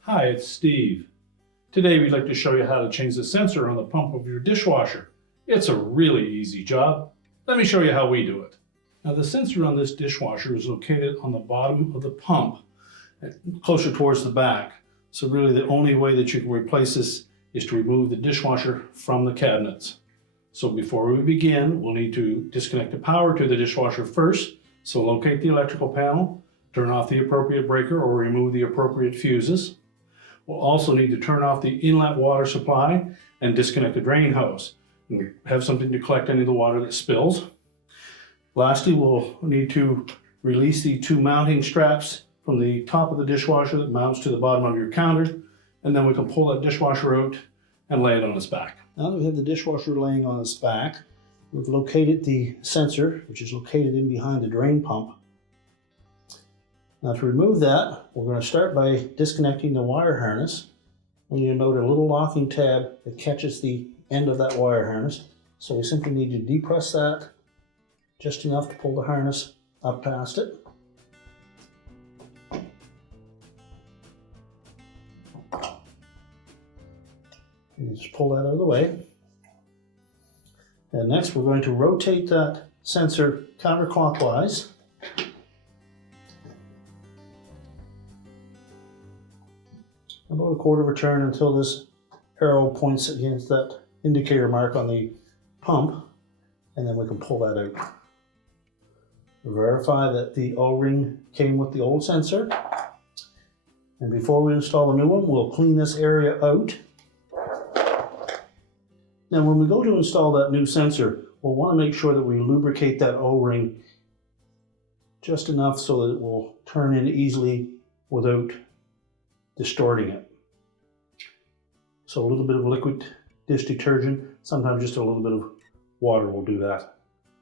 Hi, it's Steve. Today we'd like to show you how to change the sensor on the pump of your dishwasher. It's a really easy job. Let me show you how we do it. Now the sensor on this dishwasher is located on the bottom of the pump, closer towards the back. So really the only way that you can replace this is to remove the dishwasher from the cabinets. So before we begin, we'll need to disconnect the power to the dishwasher first. So locate the electrical panel, turn off the appropriate breaker or remove the appropriate fuses. We'll also need to turn off the inlet water supply and disconnect the drain hose. We have something to collect any of the water that spills. Lastly, we'll need to release the two mounting straps from the top of the dishwasher that mounts to the bottom of your counter, and then we can pull that dishwasher out and lay it on its back. Now that we have the dishwasher laying on its back, we've located the sensor, which is located in behind the drain pump. Now to remove that, we're going to start by disconnecting the wire harness. And you'll note a little locking tab that catches the end of that wire harness. So we simply need to depress that just enough to pull the harness up past it. And just pull that out of the way. And next we're going to rotate that sensor counterclockwise. About a quarter of a turn until this arrow points against that indicator mark on the pump, and then we can pull that out. Verify that the O-ring came with the old sensor, and before we install a new one, we'll clean this area out. Now when we go to install that new sensor, we'll want to make sure that we lubricate that O-ring just enough so that it will turn in easily without distorting it. So a little bit of liquid dish detergent, sometimes just a little bit of water will do that,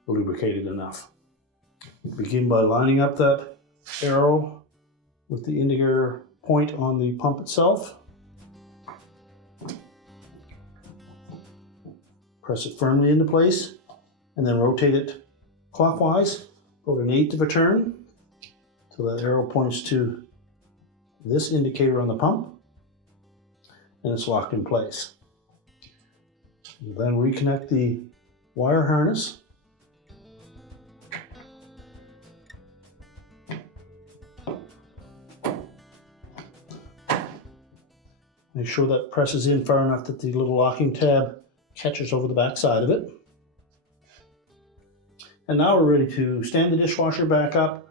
lubricate it enough. Begin by lining up that arrow with the indicator point on the pump itself. Press it firmly into place and then rotate it clockwise, about 1/8 of a turn, so that arrow points to this indicator on the pump, and it's locked in place. We'll then reconnect the wire harness. Make sure that presses in far enough that the little locking tab catches over the back side of it. And now we're ready to stand the dishwasher back up,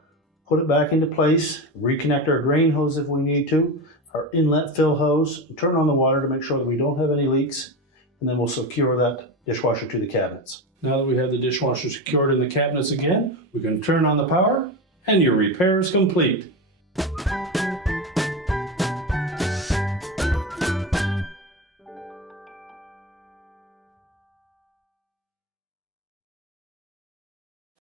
put it back into place, reconnect our drain hose if we need to, our inlet fill hose, and turn on the water to make sure that we don't have any leaks, and then we'll secure that dishwasher to the cabinets. Now that we have the dishwasher secured in the cabinets again, we can turn on the power, and your repair is complete.